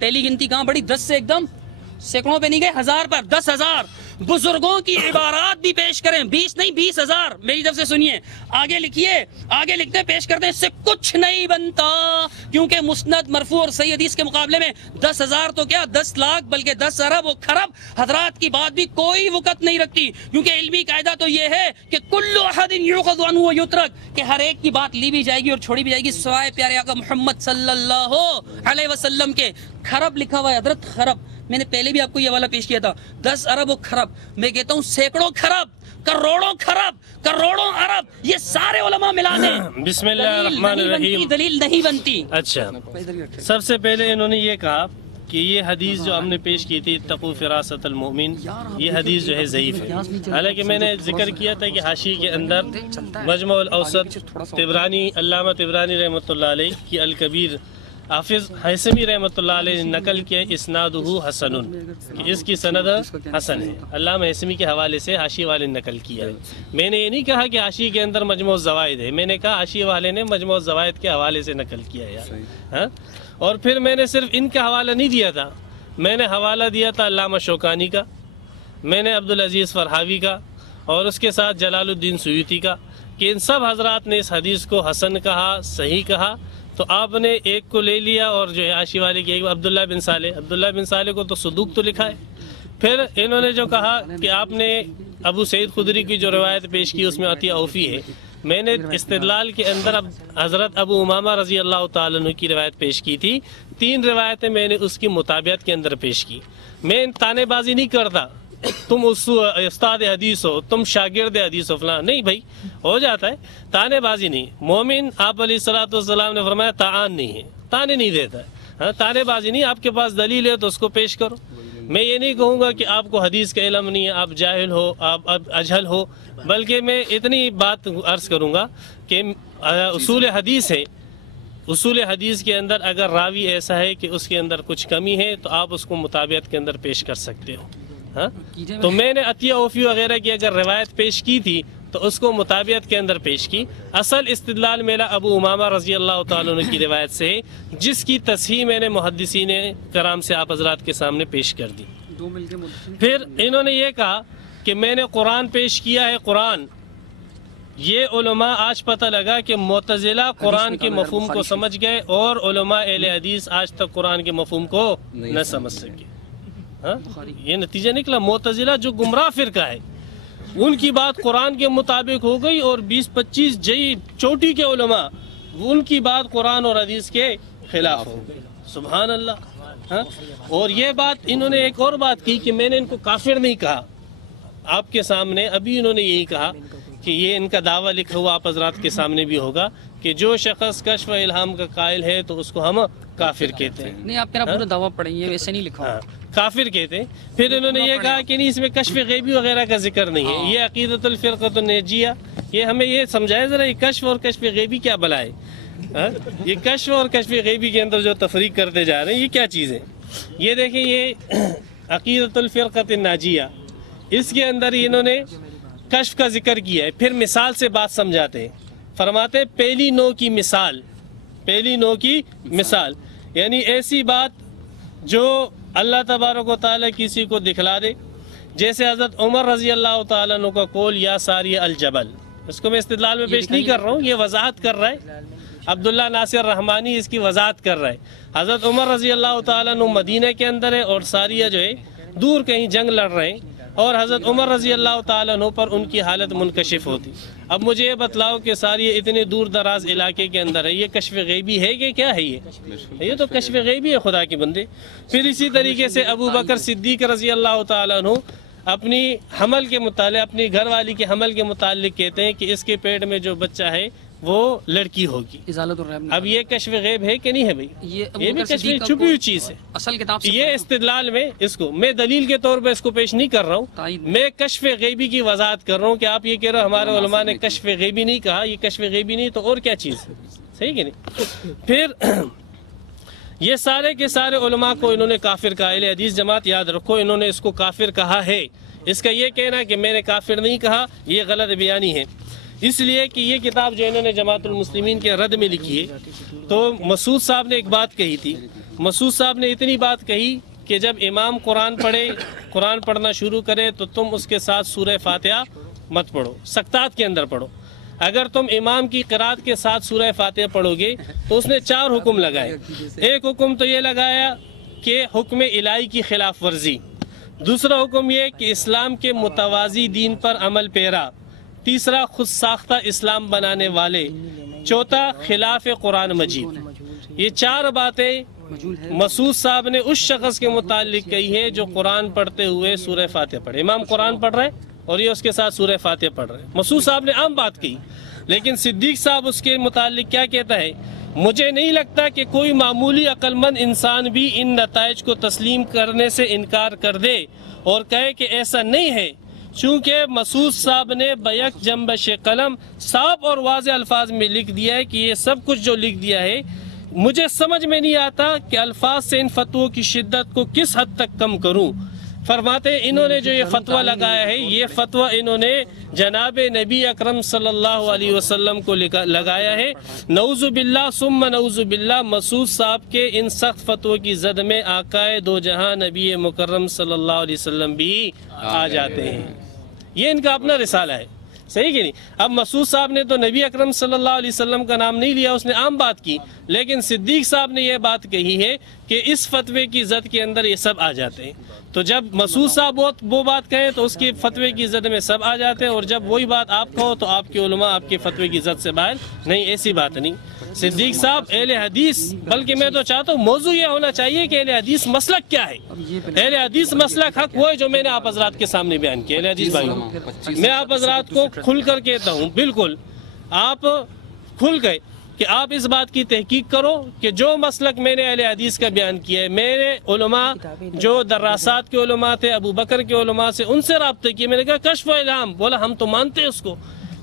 پہلی گنتی کہاں بڑی؟ 10 سے ایک دم سینکڑوں پہ نہیں گئے، 1000 پر، 10,000 بزرگوں کی عبارات بھی پیش کریں، 20 نہیں 20,000، میری طرف سے سنیے، آگے لکھیے، آگے لکھتے پیش کرتے ہیں، اس سے کچھ نہیں بنتا، کیونکہ مسند مرفوع اور صحیح حدیث کے مقابلے میں 10,000 تو کیا 10 لاکھ بلکہ 10 ارب و کھرب حضرات کی بات بھی کوئی وقت نہیں رکھتی، کیونکہ علمی قاعدہ تو یہ ہے کہ کل احد یؤخذ عنہ و یترک، کہ ہر ایک کی بات لی بھی جائے گی اور چھوڑی بھی جائے گی سوائے پیارے آقا محمد صلی اللہ علیہ وسلم کے۔ کھرب لکھا ہوا ہے حضرت، خرب، میں نے پہلے بھی آپ کو یہ حوالہ پیش کیا تھا، 10 ارب و کھرب، میں کہتا ہوں سینکڑوں کھرب، کروڑوں کھرب، کروڑوں ارب، یہ سارے علماء ملا دیں، بسم اللہ الرحمن الرحیم، دلیل نہیں بنتی۔ اچھا، سب سے پہلے انہوں نے یہ کہا کہ یہ حدیث جو ہم نے پیش کی تھی اتقوا فراست المؤمن، یہ حدیث جو ہے ضعیف ہے، حالانکہ میں نے ذکر کیا تھا کہ حاشی کے اندر مجمع الاوسط طبرانی، علامہ طبرانی رحمۃ اللہ علیہ کی الکبیر، حافظ حیثمی رحمۃ اللہ علیہ نے نقل کیا اسنادہ حسن، کہ اس کی سند حسن ہے، علامہ حیثمی کے حوالے سے حاشی والے نے نقل کیا ہے۔ میں نے یہ نہیں کہا کہ حاشی کے اندر مجموع الزوائد ہے، میں نے کہا حاشی والے نے مجموع الزوائد کے حوالے سے نقل کیا ہے، ہاں۔ اور پھر میں نے صرف ان کا حوالہ نہیں دیا تھا، میں نے حوالہ دیا تھا علامہ شوکانی کا، میں نے عبدالعزیز فرحاوی کا، اور اس کے ساتھ جلال الدین سیوطی کا، کہ ان سب حضرات نے اس حدیث کو حسن کہا، صحیح کہا، تو آپ نے ایک کو لے لیا اور جو ہے حاشی والے کی عبداللہ بن صالح کو تو صدوق تو لکھا ہے۔ پھر انہوں نے جو کہا کہ آپ نے ابو سعید خدری کی جو روایت پیش کی اس میں عطیہ اوفی ہے، میں نے استدلال کے اندر اب حضرت ابو امامہ رضی اللہ تعالیٰ عنہ کی روایت پیش کی تھی، 3 روایتیں میں نے اس کی مطابعت کے اندر پیش کی۔ میں تانے بازی نہیں کرتا، تم استاد حدیث ہو، تم شاگرد حدیث ہو، فلاں نہیں بھائی، ہو جاتا ہے، تانے بازی نہیں۔ مومن آپ علیہ الصلوۃ والسلام نے فرمایا تعان نہیں ہے، تانے نہیں دیتا ہے، ہاں، تانے بازی نہیں، آپ کے پاس دلیل ہے تو اس کو پیش کرو۔ میں یہ نہیں کہوں گا کہ آپ کو حدیث کا علم نہیں ہے، آپ جاہل ہو، آپ اجہل ہو، بلکہ میں اتنی بات عرض کروں گا کہ اصول حدیث ہے، اصول حدیث کے اندر اگر راوی ایسا ہے کہ اس کے اندر کچھ کمی ہے تو آپ اس کو مطابعت کے اندر پیش کر سکتے ہو، ہاں۔ تو میں نے عطیہ اوفی وغیرہ کی اگر روایت پیش کی تھی تو اس کو مطابعت کے اندر پیش کی۔ اصل استدلال میرا ابو امامہ رضی اللہ تعالیٰ عنہ کی روایت سے ہے، جس کی تصحیح میں نے محدثین کرام سے آپ حضرات کے سامنے پیش کر دی۔ پھر انہوں نے یہ کہا کہ میں نے قرآن پیش کیا ہے، قرآن، یہ علماء آج پتہ لگا کہ معتزلہ قرآن کے مفہوم کو سمجھ گئے اور علماء اہل حدیث آج تک قرآن کے مفہوم کو نہ سمجھ سکے، ہاں، یہ نتیجہ نکلا۔ معتزلہ جو گمراہ فرقہ ہے ان کی بات قرآن کے مطابق ہو گئی، اور 20-25 جئی چوٹی کے علماء ان کی بات قرآن اور حدیث کے خلاف ہو گئی، سبحان اللہ، ہاں۔ اور یہ بات انہوں نے ایک اور بات کی کہ میں نے ان کو کافر نہیں کہا، آپ کے سامنے ابھی انہوں نے یہی کہا کہ یہ ان کا دعویٰ لکھا ہوا آپ حضرات کے سامنے بھی ہوگا کہ جو شخص کشف و الہام کا قائل ہے تو اس کو ہم کافر کہتے ہیں۔ نہیں، آپ میرا پورا دعویٰ پڑھیں، یہ ویسے نہیں لکھا، کافر کہتے ہیں۔ پھر انہوں نے یہ کہا کہ نہیں، اس میں کشف غیبی وغیرہ کا ذکر نہیں ہے، یہ عقیدۃ الفرقۃ الناجیہ، یہ ہمیں یہ سمجھائے ذرا، یہ کشف اور کشف غیبی کیا بلا ہے، یہ کشف اور کشف غیبی کے اندر جو تفریق کرتے جا رہے ہیں یہ کیا چیز ہے؟ یہ دیکھیں، یہ عقیدۃ الفرقۃ الناجیہ، اس کے اندر انہوں نے کشف کا ذکر کیا ہے، پھر مثال سے بات سمجھاتے ہیں، فرماتے ہیں پہلی نوع کی مثال، پہلی نوع کی مثال، یعنی ایسی بات جو اللہ تبارک و تعالیٰ کسی کو دکھلا دے، جیسے حضرت عمر رضی اللہ تعالیٰ عنہ کا قول یا ساری الجبل، اس کو میں استدلال میں پیش نہیں کر رہا ہوں، یہ وضاحت کر رہا ہے عبداللہ ناصر رحمانی، اس کی وضاحت کر رہا ہے۔ حضرت عمر رضی اللہ تعالیٰ عنہ مدینہ کے اندر ہے اور ساریہ جو ہے دور کہیں جنگ لڑ رہے ہیں، اور حضرت عمر رضی اللہ تعالیٰ عنہ پر ان کی حالت منکشف ہوتی۔ اب مجھے یہ بتلاؤ کہ ساریہ اتنے دور دراز علاقے کے اندر ہے، یہ کشف غیبی ہے کہ کیا ہے؟ یہ تو کشف غیبی ہے، خدا کے بندے۔ پھر اسی طریقے سے ابو بکر صدیق رضی اللہ تعالیٰ عنہ اپنی حمل کے متعلق، اپنی گھر والی کے حمل کے متعلق کہتے ہیں کہ اس کے پیٹ میں جو بچہ ہے وہ لڑکی ہوگی۔ اب یہ کشف غیب ہے کہ نہیں ہے بھائی؟ یہ بھی کشف چھپی ہوئی چیز ہے اصل کتاب سے۔ یہ استدلال میں اس کو میں دلیل کے طور پہ اس کو پیش نہیں کر رہا ہوں، میں کشف غیبی کی وضاحت کر رہا ہوں کہ آپ یہ کہہ رہے ہو ہمارے علماء نے کشف غیبی نہیں کہا، یہ کشف غیبی نہیں تو اور کیا چیز ہے؟ صحیح کہ نہیں؟ پھر یہ سارے کے سارے علماء کو انہوں نے کافر کہا، اہل حدیث جماعت یاد رکھو، انہوں نے اس کو کافر کہا ہے۔ اس کا یہ کہنا کہ میں نے کافر نہیں کہا، یہ غلط بیانی ہے۔ اس لیے کہ یہ کتاب جو انہوں نے جماعت المسلمین کے رد میں لکھی ہے، تو مسعود صاحب نے ایک بات کہی تھی. مسعود صاحب نے اتنی بات کہی کہ جب امام قرآن پڑھے، قرآن پڑھنا شروع کرے تو تم اس کے ساتھ سورہ فاتحہ مت پڑھو، سکتات کے اندر پڑھو. اگر تم امام کی قرات کے ساتھ سورہ فاتحہ پڑھو گے تو اس نے 4 حکم لگائے. ایک حکم تو یہ لگایا کہ حکم الہی کی خلاف ورزی، دوسرا حکم یہ کہ اسلام کے متوازی دین پر عمل پیرا، تیسرا خود ساختہ اسلام بنانے والے، چوتھا خلاف قرآن مجید. یہ 4 باتیں مسعود صاحب نے اس شخص کے متعلق کہی ہے جو قرآن پڑھتے ہوئے سورہ فاتحہ پڑھے. امام قرآن پڑھ رہے اور یہ اس کے ساتھ سورہ فاتحہ پڑھ رہے. مسعود صاحب نے عام بات کہی، لیکن صدیق صاحب اس کے متعلق کیا کہتا ہے؟ مجھے نہیں لگتا کہ کوئی معمولی عقل مند انسان بھی ان نتائج کو تسلیم کرنے سے انکار کر دے اور کہے کہ ایسا نہیں ہے، چونکہ مسعود صاحب نے بیک جنبش قلم صاف اور واضح الفاظ میں لکھ دیا ہے کہ یہ سب کچھ جو لکھ دیا ہے، مجھے سمجھ میں نہیں آتا کہ الفاظ سے ان فتووں کی شدت کو کس حد تک کم کروں. فرماتے ہیں انہوں نے جو یہ فتویٰ لگایا ہے، یہ فتویٰ انہوں نے جناب نبی اکرم صلی اللہ علیہ وسلم کو لگایا ہے. نعوذ باللہ ثم نعوذ باللہ، مسعود صاحب کے ان سخت فتووں کی زد میں آقائے دو جہاں نبی مکرم صلی اللہ علیہ وسلم بھی آ جاتے ہیں. یہ ان کا اپنا رسالہ ہے، صحیح کہ نہیں؟ اب مسعود صاحب نے تو نبی اکرم صلی اللہ علیہ وسلم کا نام نہیں لیا، اس نے عام بات کی، لیکن صدیق صاحب نے یہ بات کہی ہے کہ اس فتوے کی زد کے اندر یہ سب آ جاتے ہیں. تو جب مسعود صاحب وہ بات کہیں تو اس کی فتوے کی زد میں سب آ جاتے ہیں، اور جب وہی بات آپ کہو تو آپ کے علماء آپ کے فتوے کی زد سے باہر نہیں. ایسی بات نہیں. صدیق صاحب اہل حدیث، بلکہ میں تو چاہتا ہوں موضوع یہ ہونا چاہیے کہ اہل حدیث مسلک کیا ہے. اہل حدیث مسلک حق وہ ہے جو میں نے آپ حضرات کے سامنے بیان کیا. اہل حدیث بھائیوں، میں آپ حضرات کو کھل کر کہتا ہوں، بالکل آپ کھل گئے کہ آپ اس بات کی تحقیق کرو کہ جو مسلک میں نے اہل حدیث کا بیان کیا ہے، میرے علماء جو دراسات کے علماء تھے، ابو بکر کے علماء سے ان سے رابطے کیے. میں نے کہا کشف و الہام، بولا ہم تو مانتے اس کو.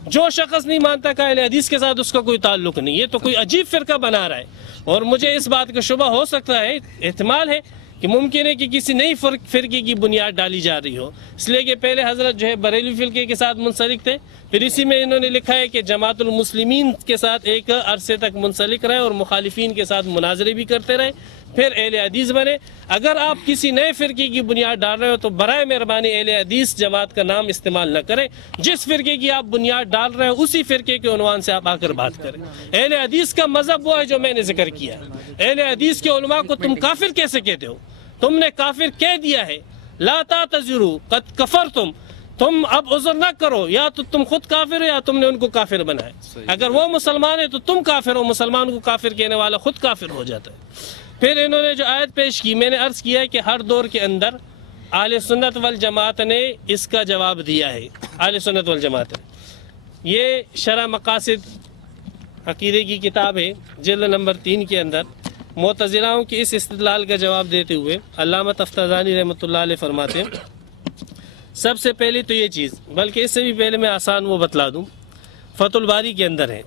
جو شخص نہیں مانتا کہ اہل حدیث کے ساتھ اس کا کوئی تعلق نہیں، یہ تو کوئی عجیب فرقہ بنا رہا ہے. اور مجھے اس بات کا شبہ ہو سکتا ہے، احتمال ہے کہ ممکن ہے کہ کسی نئی فرقے کی بنیاد ڈالی جا رہی ہو، اس لیے کہ پہلے حضرت جو ہے بریلوی فرقے کے ساتھ منسلک تھے، پھر اسی میں انہوں نے لکھا ہے کہ جماعت المسلمین کے ساتھ ایک عرصے تک منسلک رہے اور مخالفین کے ساتھ مناظرے بھی کرتے رہے، پھر اہل حدیث بنے. اگر آپ کسی نئے فرقے کی بنیاد ڈال رہے ہو تو برائے مہربانی اہل حدیث جماعت کا نام استعمال نہ کریں. جس فرقے کی آپ بنیاد ڈال رہے ہیں اسی فرقے کے عنوان سے آپ آ کر بات کریں. اہل حدیث کا مذہب وہ ہے جو میں نے ذکر کیا. اہل حدیث کے علماء کو تم کافر کیسے کہتے ہو؟ تم نے کافر کہہ دیا ہے. لا تعتذروا قد کفرتم، تم اب عذر نہ کرو، یا تو تم خود کافر ہو یا تم نے ان کو کافر بنایا. اگر وہ مسلمان ہے تو تم کافر ہو، مسلمان کو کافر کہنے والا خود کافر ہو جاتا ہے. پھر انہوں نے جو آیت پیش کی، میں نے عرض کیا ہے کہ ہر دور کے اندر اہل سنت والجماعت نے اس کا جواب دیا ہے. اہل سنت والجماعت نے یہ شرح مقاصد عقیدے کی کتاب ہے، جلد نمبر 3 کے اندر معتزلاؤں کے اس استدلال کا جواب دیتے ہوئے علامہ تفتازانی رحمۃ اللہ علیہ فرماتے ہیں، سب سے پہلے تو یہ چیز، بلکہ اس سے بھی پہلے میں آسان وہ بتلا دوں، فتح الباری کے اندر ہے.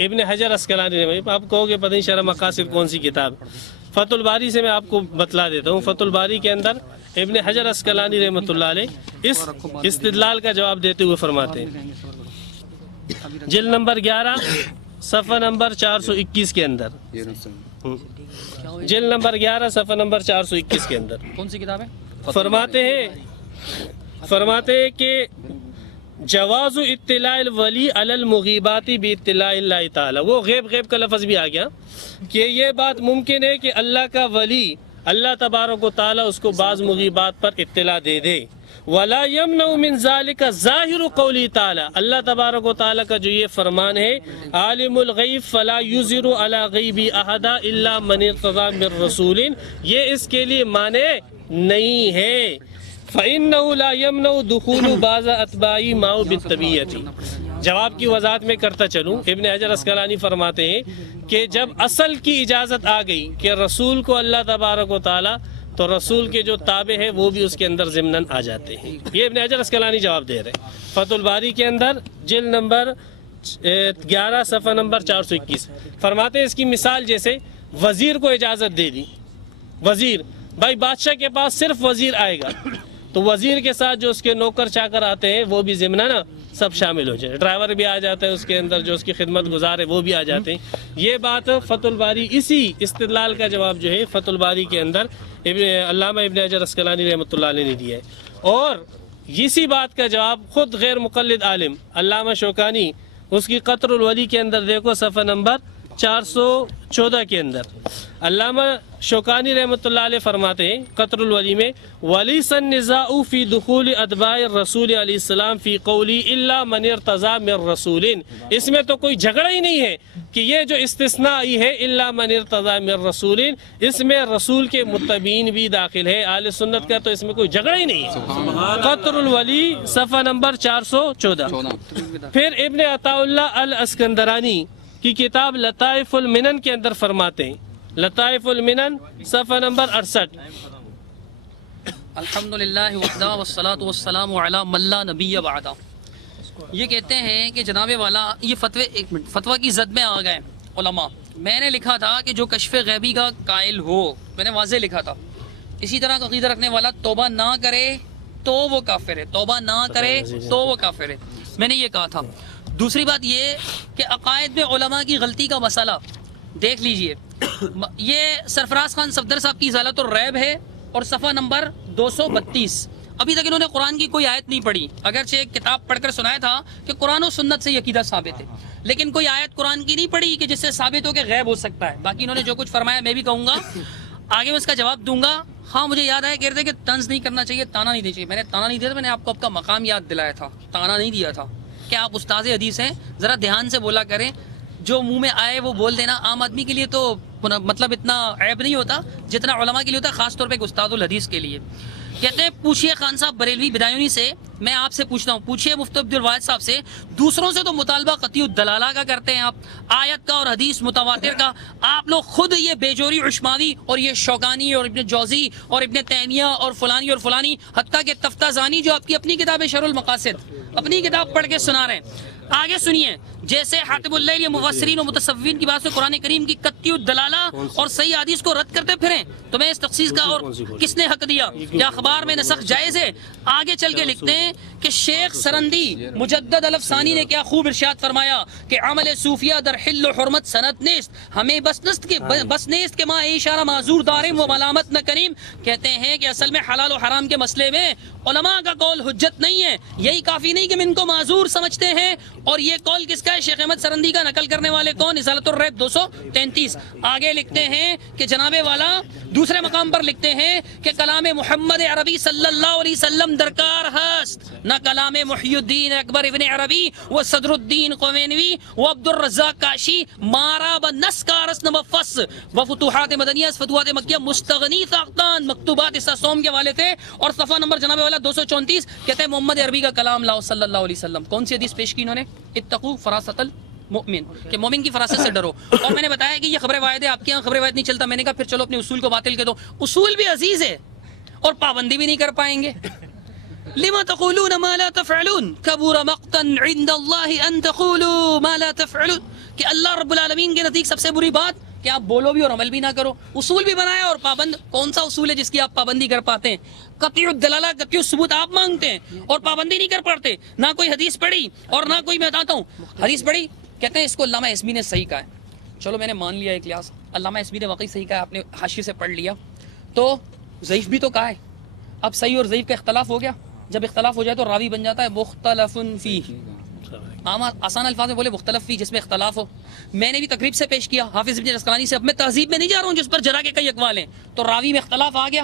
ابن حجر عسقلانی رحمۃ، آپ کہو گے پتہ نہیں شرح مقاصد کون سی کتاب. فتح الباری سے میں آپ کو بتلا دیتا ہوں. فتح الباری کے اندر ابن حجر عسقلانی رحمۃ اللہ علیہ اس استدلال کا جواب دیتے ہوئے فرماتے ہیں، جلد نمبر 11 صفحہ نمبر 421 کے اندر، جلد نمبر 11 صفحہ نمبر 421 کے اندر کون سی کتاب ہے؟ فرماتے ہیں کہ جواز اطلاع الولی علی المغیبات باطلاع اللہ تعالی. وہ غیب کا لفظ بھی آ گیا کہ یہ بات ممکن ہے کہ اللہ کا ولی اللہ تبارک و تعالی اس کو بعض مغیبات پر اطلاع دے دے. ولا یمنع من ذلک ظاہر قولی تعالی، اللہ تبارک و تعالی کا جو یہ فرمان ہے، عالم الغیب فلا یظہر علی غیبی احدا الا من ارتضی من رسول، یہ اس کے لیے معنی نہیں ہے. فإنه لا يمنع دخول بعض اتباعی معه بالطبیعۃ. جواب کی وضاحت میں کرتا چلوں. ابن حجر عسقلانی فرماتے ہیں کہ جب اصل کی اجازت آ گئی کہ رسول کو اللہ تبارک و تعالی، تو رسول کے جو تابع ہے وہ بھی اس کے اندر ضمناً آ جاتے ہیں. یہ ابن حجر عسقلانی جواب دے رہے ہیں فتح الباری کے اندر، جلد نمبر 11 صفحہ نمبر 421. فرماتے ہیں اس کی مثال جیسے وزیر کو اجازت دے دی. وزیر بھائی بادشاہ کے پاس صرف وزیر آئے گا تو وزیر کے ساتھ جو اس کے نوکر چاکر آتے ہیں وہ بھی ضمناً سب شامل ہو جائے، ڈرائیور بھی آ جاتا ہے اس کے اندر، جو اس کی خدمت گزار ہے وہ بھی آ جاتے ہیں۔ یہ بات فتح الباری، اسی استدلال کا جواب جو ہے فتح الباری کے اندر علامہ ابن حجر عسقلانی رحمۃ اللہ علیہ نے دیا ہے، اور اسی بات کا جواب خود غیر مقلد عالم علامہ شوکانی اس کی قطر الولی کے اندر دیکھو صفحہ نمبر 414 کے اندر علامہ شوکانی رحمۃ اللہ علیہ فرماتے ہیں قطر الولی میں وَلَيْسَ النِّزَاعُ فِي دُخُولِ أَتْبَاعِ الرَّسُولِ علیہ السلام فی قولی الا من ارتضى من رسول، اس میں تو کوئی جھگڑا ہی نہیں ہے کہ یہ جو استثناء آئی ہے الا من ارتضى من رسول، اس میں رسول کے متبعین بھی داخل ہے، اہل سنت کا تو اس میں کوئی جھگڑا ہی نہیں ہے۔ قطر الولی صفحہ نمبر 414۔ پھر ابن عطاء اللہ الاسکندرانی کی کتاب لطائف المنن کے اندر فرماتے ہیں، لطائف المنن صفحہ نمبر 68، الحمدللہ وحدہ والصلاة والسلام علی من لا نبی بعدہ۔ یہ کہتے ہیں کہ جناب والا یہ فتویٰ کی زد میں آ گئے علماء۔ میں نے لکھا تھا کہ جو کشف غیبی کا قائل ہو، میں نے واضح لکھا تھا، اسی طرح کا عقیدہ رکھنے والا توبہ نہ کرے تو وہ کافر ہے، توبہ نہ کرے تو وہ کافر ہے، میں نے یہ کہا تھا۔ دوسری بات یہ کہ عقائد میں علماء کی غلطی کا مسئلہ دیکھ لیجئے، یہ سرفراز خان صفدر صاحب کی ازالۃ الریب ہے اور صفحہ نمبر 232۔ ابھی تک انہوں نے قرآن کی کوئی آیت نہیں پڑھی، اگرچہ ایک کتاب پڑھ کر سنایا تھا کہ قرآن و سنت سے یہ عقیدہ ثابت ہے، لیکن کوئی آیت قرآن کی نہیں پڑھی کہ جس سے ثابت ہو کہ غیب ہو سکتا ہے۔ باقی انہوں نے جو کچھ فرمایا میں بھی کہوں گا، آگے میں اس کا جواب دوں گا۔ ہاں مجھے یاد آیا، کہہ رہے تھے کہ طنز نہیں کرنا چاہیے، تانا نہیں دینا چاہیے۔ میں نے تانا نہیں دیا تھا، میں نے آپ کو آپ کا مقام یاد دلایا تھا، تانا نہیں دیا تھا کہ آپ استاد حدیث ہیں، ذرا دھیان سے بولا کریں، جو منہ میں آئے وہ بول دینا عام آدمی کے لیے تو مطلب اتنا عیب نہیں ہوتا جتنا علماء کے لیے ہوتا ہے، خاص طور پہ ایک استاد الحدیث کے لیے۔ کہتے ہیں پوچھئے خان صاحب بریلوی بدایونی سے، میں آپ سے پوچھتا ہوں، پوچھئے مفتی عبد الواحد صاحب سے، دوسروں سے تو مطالبہ قطعی الدلالہ کا کرتے ہیں آپ، آیت کا اور حدیث متواتر کا، آپ لوگ خود یہ بیجوری عشماوی اور یہ شوکانی اور ابن جوزی اور ابن تیمیہ اور فلانی حتیٰ کہ تفتازانی جو آپ کی اپنی کتاب ہے شرح المقاصد، اپنی کتاب پڑھ کے سنا رہے ہیں۔ آگے سنیے، جیسے حاتم اللیل یا مفسرین و متصوفین کی بات سے قرآن کریم کی قطعی الدلالہ اور صحیح حدیث کو رد کرتے پھریں، تمہیں اس تخصیص کا اور کس نے حق دیا؟ کیا اخبار میں نسخ جائز ہے؟ آگے چل کے لکھتے ہیں کہ شیخ سرندی مجدد الف ثانی نے کیا خوب ارشاد فرمایا کہ عمل صوفیہ در حل و حرمت سنت نیست، ہمیں بس نیست کہ ماں اشارہ معذور داریم و ملامت نہ کریم۔ کہتے ہیں کہ اصل میں حلال و حرام کے مسئلے میں علماء کا قول حجت نہیں ہے، یہی کافی نہیں کہ ہم ان کو معذور سمجھتے ہیں، اور یہ قول کس کا ہے؟ شیخ احمد سرندی کا۔ نقل کرنے والے کون؟ ازالۃ الریب 233۔ آگے لکھتے ہیں کہ جناب والا دوسرے مقام پر لکھتے ہیں کہ کلام محمد عربی صلی اللہ علیہ وسلم درکار ہست، نہ کلام محی الدین اکبر ابن عربی و صدر الدین قوینوی و عبد الرزاق کاشی مارا بنس کارس نہ بفس و فتوحات مدنیہ فتوحات مکیہ مستغنی ساختان مکتوبات اس سوم کے والے تھے، اور صفحہ نمبر جناب والا 234 کہتے ہیں محمد عربی کا کلام لاؤ صلی اللہ علیہ وسلم۔ کون سی حدیث پیش کی انہوں نے؟ اتقوا فراست المؤمن، کہ مومن کی فراست سے ڈرو۔ اور میں نے بتایا کہ یہ خبر روایت ہے، آپ کے یہاں خبر روایت نہیں چلتا، میں نے کہا پھر چلو اپنے اصول کو باطل کر دو، اصول بھی عزیز ہے اور پابندی بھی نہیں کر پائیں گے۔ لما تقولون ما لا تفعلون كبر مقتا عند الله ان تقولوا ما لا تفعلون، کہ اللہ رب العالمین کے نزدیک سب سے بری بات کہ آپ بولو بھی اور عمل بھی نہ کرو۔ اصول بھی بنایا اور پابند، کون سا اصول ہے جس کی آپ پابندی کر پاتے ہیں؟ قطعی الدلالہ قطعی الثبوت آپ مانگتے ہیں اور پابندی نہیں کر پاتے، نہ کوئی حدیث پڑھی اور نہ کوئی، میں بتاتا ہوں حدیث پڑھی، کہتے ہیں اس کو علامہ اسمی نے صحیح کہا ہے۔ چلو میں نے مان لیا ایک لحاظ، علامہ اسمی نے واقعی صحیح کہا ہے، آپ نے حاشیے سے پڑھ لیا، تو ضعیف بھی تو کہا ہے۔ اب صحیح اور ضعیف کا اختلاف ہو گیا، جب اختلاف ہو جائے تو راوی بن جاتا ہے مختلف فی، آسان الفاظ میں بولے مختلف فی، جس میں اختلاف ہو۔ میں نے بھی تقریب سے پیش کیا حافظ ابن عسقلانی سے، اب میں تہذیب میں نہیں جا رہا ہوں جس پر جرا کے کئی اقوال ہیں، تو راوی میں اختلاف آ گیا۔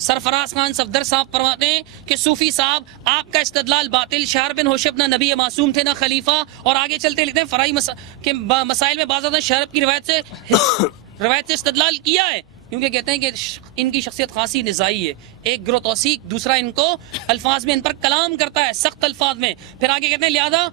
سرفراز خان صفدر صاحب فرماتے ہیں کہ صوفی صاحب آپ کا استدلال باطل، شہر بن ہوشب نہ نبی معصوم تھے نہ خلیفہ، اور آگے چلتے لکھتے ہیں فرائی کے مسائل میں بعض شہرب کی روایت سے استدلال کیا ہے، کیونکہ کہتے ہیں کہ ان کی شخصیت خاصی نزاعی ہے، ایک گروہ توثیق، دوسرا ان کو الفاظ میں ان پر کلام کرتا ہے سخت الفاظ میں، پھر آگے کہتے ہیں لہذا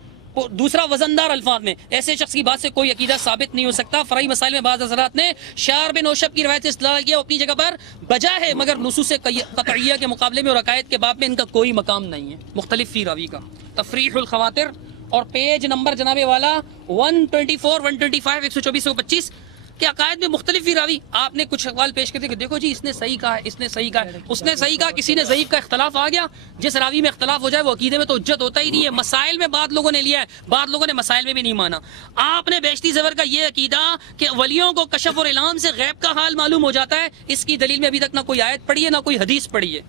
دوسرا وزندار الفاظ میں، ایسے شخص کی بات سے کوئی عقیدہ ثابت نہیں ہو سکتا۔ فرائی مسائل میں بعض حضرات نے شعر بن اوشب کی روایت سے استدلال کیا، اپنی جگہ پر بجا ہے، مگر نصوص قطعیہ کے مقابلے میں اور عقائد کے باب میں ان کا کوئی مقام نہیں ہے۔ مختلف فی راوی کا تفریح الخواطر اور پیج نمبر جناب والا 124 125 124 125 کہ عقائد میں مختلف ہی راوی، آپ نے کچھ اقوال پیش کرتے کہ دیکھو جی اس نے صحیح کہا ہے، اس نے صحیح کہا ہے، اس نے صحیح کہا، کسی نے ضعیف کا، اختلاف آ گیا. جس راوی میں اختلاف ہو جائے وہ عقیدے میں تو حجت ہوتا ہی نہیں ہے. مسائل میں بعض لوگوں نے لیا ہے، بعض لوگوں نے مسائل میں بھی نہیں مانا. آپ نے بہشتی زیور کا یہ عقیدہ کہ ولیوں کو کشف اور الہام سے غیب کا حال معلوم ہو جاتا ہے، اس کی دلیل میں ابھی تک نہ کوئی آیت پڑھی ہے نہ کوئی حدیث پڑھی ہے.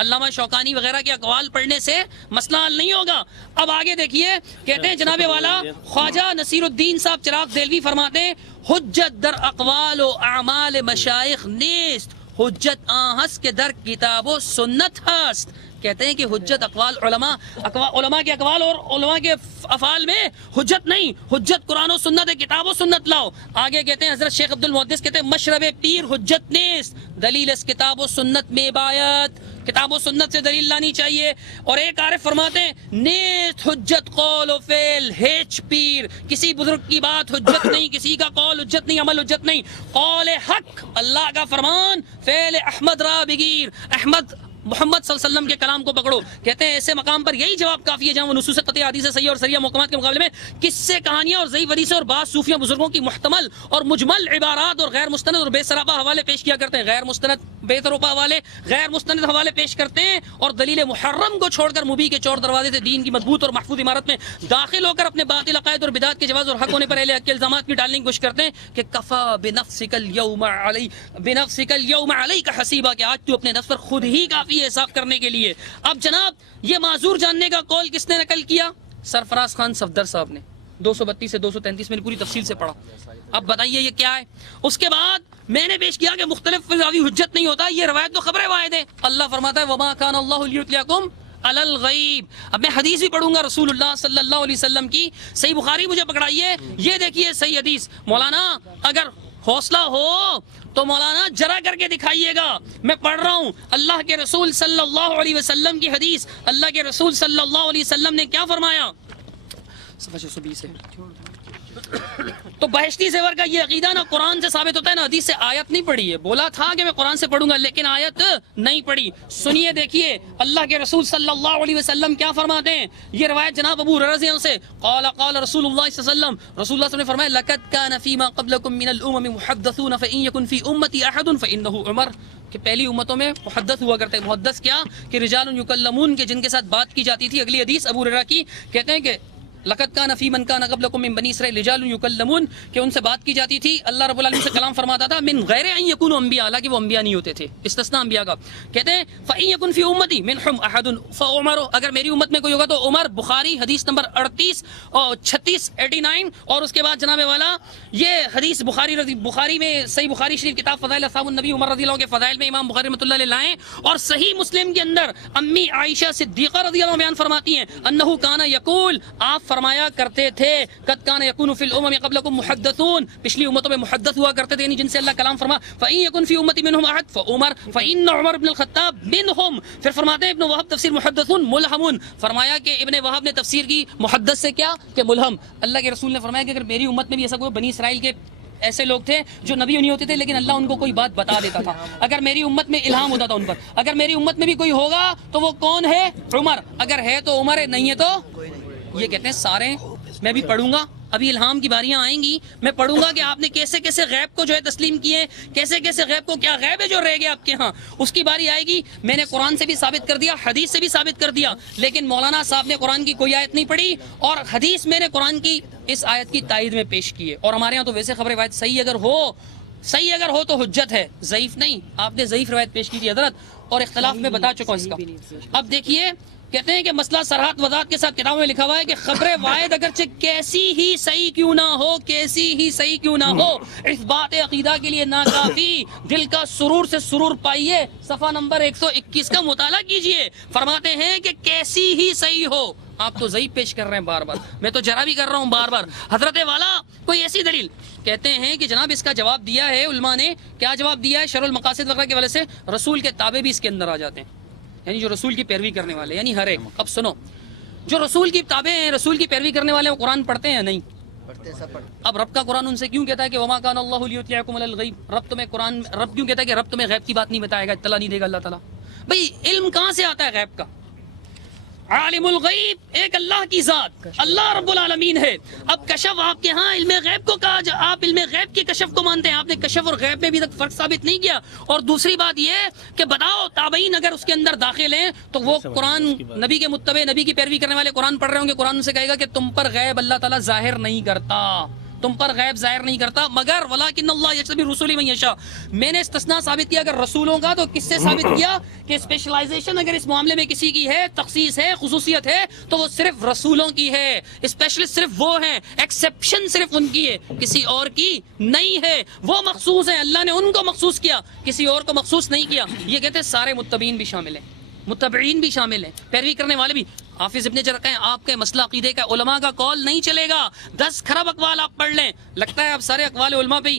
علامہ شوکانی وغیرہ کے اقوال پڑھنے سے مسئلہ حل نہیں ہوگا. اب آگے دیکھیے، کہتے ہیں جناب والا خواجہ نصیر الدین صاحب چراغ دہلوی فرماتے ہیں حجت در اقوال و اعمال مشائخ نیست، حجت آہس کے در کتاب و سنت ہست. کہتے ہیں کہ حجت اقوال علماء کے اقوال اور علماء کے افعال میں حجت نہیں، حجت قرآن و سنت ہے، کتاب و سنت لاؤ. آگے کہتے ہیں حضرت شیخ عبد المحدث کہتے ہیں مشرب پیر حجت نیست، دلیل اس کتاب و سنت میں بایت، کتاب و سنت سے دلیل لانی چاہیے. اور ایک عارف فرماتے ہیں نیست حجت قول و فعل ہیچ پیر، کسی بزرگ کی بات حجت نہیں، کسی کا قول حجت نہیں، عمل حجت نہیں. قول حق اللہ کا فرمان، فعل احمد را بگیر، احمد محمد صلی اللہ علیہ وسلم کے کلام کو پکڑو. کہتے ہیں ایسے مقام پر یہی جواب کافی ہے جہاں وہ نصوص قطعی حدیث صحیح اور صریح محکمات کے مقابلے میں قصے کہانیاں اور ضعیف حدیثیں اور بعض صوفیہ بزرگوں کی محتمل اور مجمل عبارات اور غیر مستند اور بے سراپا حوالے پیش کیا کرتے ہیں. غیر مستند بے سراپا حوالے، غیر مستند حوالے پیش کرتے ہیں اور دلیل محرم کو چھوڑ کر مبیح کے چور دروازے سے دین کی مضبوط اور محفوظ عمارت میں داخل ہو کر اپنے باطل عقائد اور بدعات کے جواز اور حق ہونے پر اہل حق کے الزامات کی ڈالنے کی کوشش کرتے ہیں کہ کفا بنفسک اليوم علیک حسیبا، کہ آج تو اپنے نفس پر خود ہی کافی ہے حساب کرنے کے لیے. اب جناب یہ معذور جاننے کا قول کس نے نقل کیا؟ سرفراز خان صفدر صاحب نے. 232 سے 233 میں نے پوری تفصیل سے پڑھا. اب بتائیے یہ کیا ہے؟ اس کے بعد میں نے پیش کیا کہ مختلف راوی حجت نہیں ہوتا، یہ روایت تو خبر واحد ہے. اللہ فرماتا ہے وما کان اللہ لیطلعکم علی الغیب. اب میں حدیث بھی پڑھوں گا رسول اللہ صلی اللہ علیہ وسلم کی. صحیح بخاری مجھے پکڑائیے، یہ دیکھیے صحیح حدیث. مولانا اگر حوصلہ ہو تو مولانا جرا کر کے دکھائیے گا. میں پڑھ رہا ہوں اللہ کے رسول صلی اللہ علیہ وسلم کی حدیث. اللہ کے رسول صلی اللہ علیہ وسلم نے کیا فرمایا؟ صفحہ 620 ہے. تو بہشتی زیور کا یہ عقیدہ نہ قرآن سے ثابت ہوتا ہے نہ حدیث سے. آیت نہیں پڑھی ہے، بولا تھا کہ میں قرآن سے پڑھوں گا لیکن آیت نہیں پڑھی. سنیے دیکھیے اللہ کے رسول صلی اللہ علیہ وسلم کیا فرماتے ہیں. یہ روایت جناب ابو ہریرہ رضی اللہ عنہ سے قال قال رسول اللہ صلی اللہ علیہ وسلم، رسول اللہ صلی اللہ علیہ وسلم نے فرمایا لقد كان فيما قبلكم من الامم محدثون فان يكن في امتي احد فانه عمر، کہ پہلی امتوں میں محدث ہوا کرتے ہیں. محدث کیا کہ رجال یکلمون، کے جن کے ساتھ بات کی جاتی تھی. اگلی حدیث ابو ہریرہ کی کہتے ہیں کہ لقد كان في من كان قبلكم من بني اسرائيل رجال يكلمون، کہ ان سے بات کی جاتی تھی. اللہ رب العالمین سے کلام فرماتا تھا من غیر ان يكونوا انبیاء، حالانکہ وہ انبیاء نہیں ہوتے تھے، استثناء انبیاء کا. کہتے ہیں فان يكن في امتي منهم احد فعمر، اگر میری امت میں کوئی ہوگا تو عمر. بخاری حدیث نمبر 38 اور 36 89. اور اس کے بعد جناب والا یہ حدیث بخاری میں صحیح بخاری شریف کتاب فضائل اصحاب النبی عمر رضی اللہ عنہ کے فضائل میں امام بخاری رحمۃ اللہ علیہ لائیں. اور صحیح مسلم کے اندر امی عائشہ صدیقہ رضی اللہ عنہ بیان فرماتی ہیں انه كان يقول، آپ فرمایا کرتے تھے قد كان يكون في الامم قبلكم محدثون، پچھلی امتوں میں محدث ہوا کرتے تھے یعنی جن سے اللہ کلام فرما. فان يكن في امتي منهم احد فعمر فان عمر بن الخطاب منهم. پھر فرماتے ہیں ابن وہب تفسیر محدثون ملہمون، فرمایا کہ ابن وہب نے تفسیر کی محدث سے کیا کہ ملہم. اللہ کے رسول نے فرمایا کہ اگر میری امت میں بھی ایسا کوئی بنی اسرائیل کے ایسے لوگ تھے جو نبی نہیں ہوتے تھے لیکن اللہ ان کو کوئی بات بتا دیتا تھا، اگر میری امت میں الہام ہوتا تھا ان پر. اگر میری امت میں بھی کوئی ہوگا تو وہ کون ہے؟ عمر. اگر ہے تو عمر ہے، نہیں ہے تو یہ کہتے ہیں سارے. میں بھی پڑھوں گا، ابھی الہام کی باریاں آئیں گی، میں پڑھوں گا کہ آپ نے کیسے کیسے غیب کو جو ہے تسلیم کیے، کیسے کیسے غیب کو، کیا غیب ہے جو رہ گیا آپ کے ہاں، اس کی باری آئے گی. میں نے قرآن سے بھی ثابت کر دیا، حدیث سے بھی ثابت کر دیا، لیکن مولانا صاحب نے قرآن کی کوئی آیت نہیں پڑھی اور حدیث میں نے قرآن کی اس آیت کی تائید میں پیش کی ہے. اور ہمارے ہاں تو ویسے خبر روایت صحیح اگر ہو تو حجت ہے، ضعیف نہیں. آپ نے ضعیف روایت پیش کی تھی حضرت اور اختلاف میں بتا چکا ہوں اس کا. اب دیکھیے کہتے ہیں کہ مسئلہ سرحد وضاحت کے ساتھ کتابوں میں لکھا ہوا ہے کہ خبر واحد اگرچہ کیسی ہی صحیح کیوں نہ ہو اس بات عقیدہ کے لیے ناکافی. دل کا سرور سے سرور پائیے، صفحہ نمبر 121 کا مطالعہ کیجئے. فرماتے ہیں کہ کیسی ہی صحیح ہو. آپ تو ضعیف پیش کر رہے ہیں بار بار، میں تو جرا بھی کر رہا ہوں بار بار. حضرت والا کوئی ایسی دلیل کہتے ہیں کہ جناب اس کا جواب دیا ہے علماء نے. کیا جواب دیا ہے؟ شرح المقاصد وغیرہ کے والے سے رسول کے تابع بھی اس کے اندر آ جاتے ہیں، یعنی جو رسول کی پیروی کرنے والے، یعنی ہر ایک. اب سنو، جو رسول کی تابع ہیں، رسول کی پیروی کرنے والے، وہ قرآن پڑھتے ہیں نہیں؟ اب رب کا قرآن ان سے کیوں کہتا ہے کہ وما کان اللہ لیطلعکم علی الغیب؟ رب کیوں کہتا ہے کہ رب تمہیں غیب کی بات نہیں بتائے گا، اطلاع نہیں دے گا اللہ تعالیٰ؟ بھئی علم کہاں سے آتا ہے غیب کا؟ عالم الغیب ایک اللہ کی ذات، اللہ رب العالمین ہے۔ اب کشف آپ کے ہاں علم غیب کو کہا، آپ علم غیب کے کشف کو مانتے ہیں، آپ نے کشف اور غیب میں بھی تک فرق ثابت نہیں کیا۔ اور دوسری بات یہ کہ بتاؤ تابعین اگر اس کے اندر داخل ہیں تو وہ قرآن نبی کے متبع، نبی کی پیروی کرنے والے قرآن پڑھ رہے ہوں گے، قرآن سے کہے گا کہ تم پر غیب اللہ تعالیٰ ظاہر نہیں کرتا، تم پر غیب ظاہر نہیں کرتا، مگر ولیکن اللہ یجتبی رسولہ من یشاء۔ میں نے استثناء ثابت کیا اگر رسولوں کا، تو کس سے ثابت کیا کہ اسپیشلائزیشن اگر اس معاملے میں کسی کی ہے، تخصیص ہے، خصوصیت ہے، تو وہ صرف رسولوں کی ہے، اسپیشلسٹ صرف وہ ہیں، ایکسیپشن صرف ان کی ہے، کسی اور کی نہیں ہے، وہ مخصوص ہیں، اللہ نے ان کو مخصوص کیا، کسی اور کو مخصوص نہیں کیا۔ یہ کہتے ہیں سارے متبعین بھی شامل ہیں، متبعین بھی شامل ہیں، پیروی کرنے والے بھی۔ حافظ ابن حجر کہیں آپ کے مسئلہ عقیدے کا علماء کا قول نہیں چلے گا، 10 خراب اقوال آپ پڑھ لیں، لگتا ہے آپ سارے اقوال علماء پہ ہی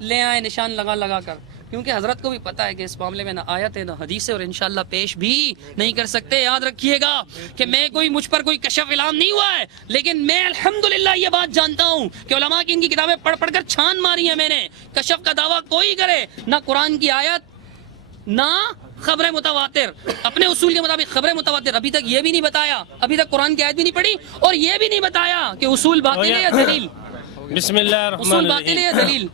لے آئیں نشان لگا لگا کر، کیونکہ حضرت کو بھی پتہ ہے کہ اس معاملے میں نہ آیت ہے نہ حدیث ہے، اور انشاءاللہ پیش بھی نہیں کر سکتے۔ یاد رکھیے گا کہ میں مجھ پر کوئی کشف الہام نہیں ہوا ہے، لیکن میں الحمدللہ یہ بات جانتا ہوں کہ علماء کی ان کی کتابیں پڑھ پڑھ کر چھان ماری ہیں میں نے۔ کشف کا دعویٰ کوئی کرے، نہ قرآن کی آیت نہ خبر متواتر، اپنے اصول کے مطابق خبر متواتر، ابھی تک یہ بھی نہیں بتایا، ابھی تک قرآن کی آیت بھی نہیں پڑھی، اور یہ بھی نہیں بتایا کہ اصول باطل ہے یا دلیل، بسم اللہ الرحمن اصول باطل ہے یا دلیل۔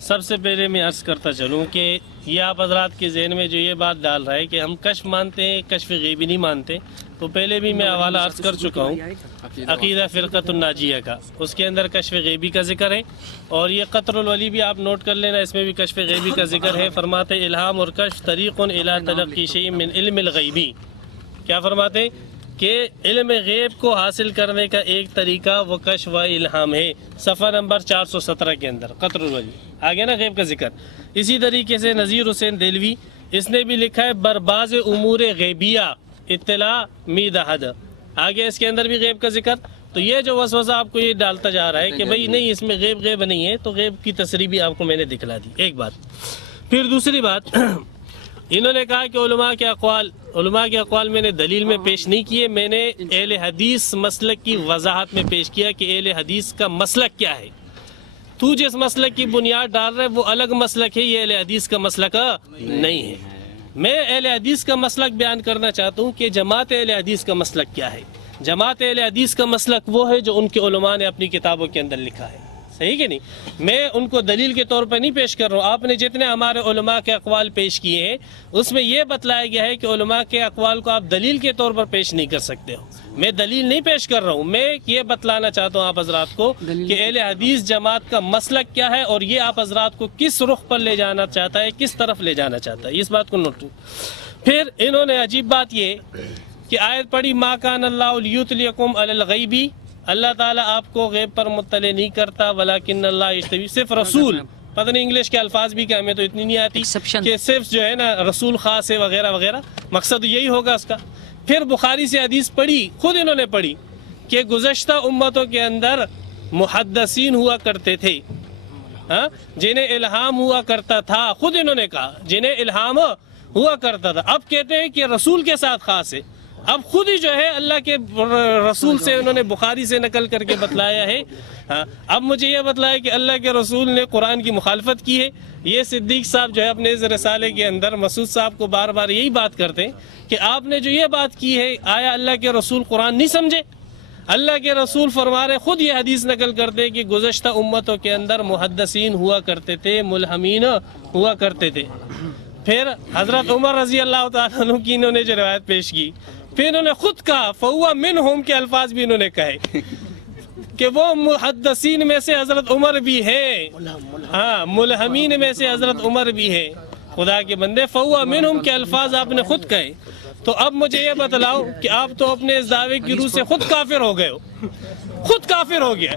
سب سے پہلے میں عرض کرتا چلوں کہ یہ آپ حضرات کے ذہن میں جو یہ بات ڈال رہا ہے کہ ہم کشف مانتے ہیں، کشف غیبی نہیں مانتے، تو پہلے بھی میں حوالہ عرض کر چکا ہوں عقیدہ فرقۃ الناجیہ کا، اس کے اندر کشف غیبی کا ذکر ہے، اور یہ قطر الولی بھی آپ نوٹ کر لینا، اس میں بھی کشف غیبی کا ذکر ہے۔ فرماتے الہام اور کشف طریق الی تلقی شیء من علم الغیبی، کیا فرماتے کہ علم غیب کو حاصل کرنے کا ایک طریقہ وہ کشف و الہام ہے، صفحہ نمبر 417 کے اندر قطر الولی آگے نا غیب کا ذکر۔ اسی طریقے سے نذیر حسین دہلوی اس نے بھی لکھا ہے برباز امور غیبیہ اطلاع مید حد، آگے اس کے اندر بھی غیب کا ذکر۔ تو یہ جو وسوسہ آپ کو یہ ڈالتا جا رہا ہے کہ بھئی نہیں اس میں غیب نہیں ہے، تو غیب کی تصریح بھی آپ کو میں نے دکھلا دی، ایک بات۔ پھر دوسری بات، انہوں نے کہا کہ علماء کے اقوال میں نے دلیل میں پیش نہیں کیے، میں نے اہل حدیث مسلک کی وضاحت میں پیش کیا کہ اہل حدیث کا مسلک کیا ہے۔ تو جس مسلک کی بنیاد ڈال رہے وہ الگ مسلک ہے، یہ اہل حدیث کا مسلک نہیں ہے۔ میں اہل حدیث کا مسلک بیان کرنا چاہتا ہوں کہ جماعت اہل حدیث کا مسلک کیا ہے۔ جماعت اہل حدیث کا مسلک وہ ہے جو ان کے علماء نے اپنی کتابوں کے اندر لکھا ہے، صحیح کہ نہیں؟ میں ان کو دلیل کے طور پر نہیں پیش کر رہا ہوں، آپ نے جتنے ہمارے علماء کے اقوال پیش کیے ہیں اس میں یہ بتلایا گیا ہے کہ علماء کے اقوال کو آپ دلیل کے طور پر پیش نہیں کر سکتے ہو۔ میں دلیل نہیں پیش کر رہا ہوں، میں یہ بتلانا چاہتا ہوں آپ حضرات کو کہ اہل حدیث جماعت کا مسلک کیا ہے، اور یہ آپ حضرات کو کس رخ پر لے جانا چاہتا ہے، کس طرف لے جانا چاہتا ہے، اس بات کو نوٹ۔ پھر انہوں نے عجیب بات یہ کہ آیت پڑھی ما کان اللہ لیطلعکم علی الغیب، اللہ تعالیٰ آپ کو غیب پر مطلع نہیں کرتا، ولیکن اللہ یجتبی، صرف رسول، پتہ نہیں انگلش کے الفاظ بھی کہ ہمیں تو اتنی نہیں آتی کہ صرف جو ہے نا رسول خاص ہے وغیرہ وغیرہ، مقصد یہی ہوگا اس کا۔ پھر بخاری سے حدیث پڑھی، خود انہوں نے پڑھی کہ گزشتہ امتوں کے اندر محدثین ہوا کرتے تھے، جنہیں الہام ہوا کرتا تھا، خود انہوں نے کہا جنہیں الہام ہوا کرتا تھا، اب کہتے ہیں کہ رسول کے ساتھ خاص ہے۔ اب خود ہی جو ہے اللہ کے رسول سے انہوں نے بخاری سے نقل کر کے بتلایا ہے۔ اب مجھے یہ بتلایا کہ اللہ کے رسول نے قرآن کی مخالفت کی ہے۔ یہ صدیق صاحب جو ہے اپنے اس رسالے کے اندر مسعود صاحب کو بار بار یہی بات کرتے ہیں کہ آپ نے جو یہ بات کی ہے، آیا اللہ کے رسول قرآن نہیں سمجھے؟ اللہ کے رسول فرما رہے، خود یہ حدیث نقل کرتے کہ گزشتہ امتوں کے اندر محدثین ہوا کرتے تھے، ملہمین ہوا کرتے تھے۔ پھر حضرت عمر رضی اللہ تعالیٰ عنہ کی انہوں نے جو روایت پیش کی، پھر انہوں نے خود کہا فَهُوَ مِنْهُمْ کے الفاظ بھی انہوں نے کہے کہ وہ محدثین میں سے حضرت عمر بھی ہیں، ہاں ملہمین میں سے حضرت عمر بھی ہیں۔ خدا کے بندے فَهُوَ مِنْهُمْ کے الفاظ آپ نے خود کہے، تو اب مجھے یہ بتلاؤ کہ آپ تو اپنے اس دعوے کی روح سے خود کافر ہو گئے ہو، خود کافر ہو گیا۔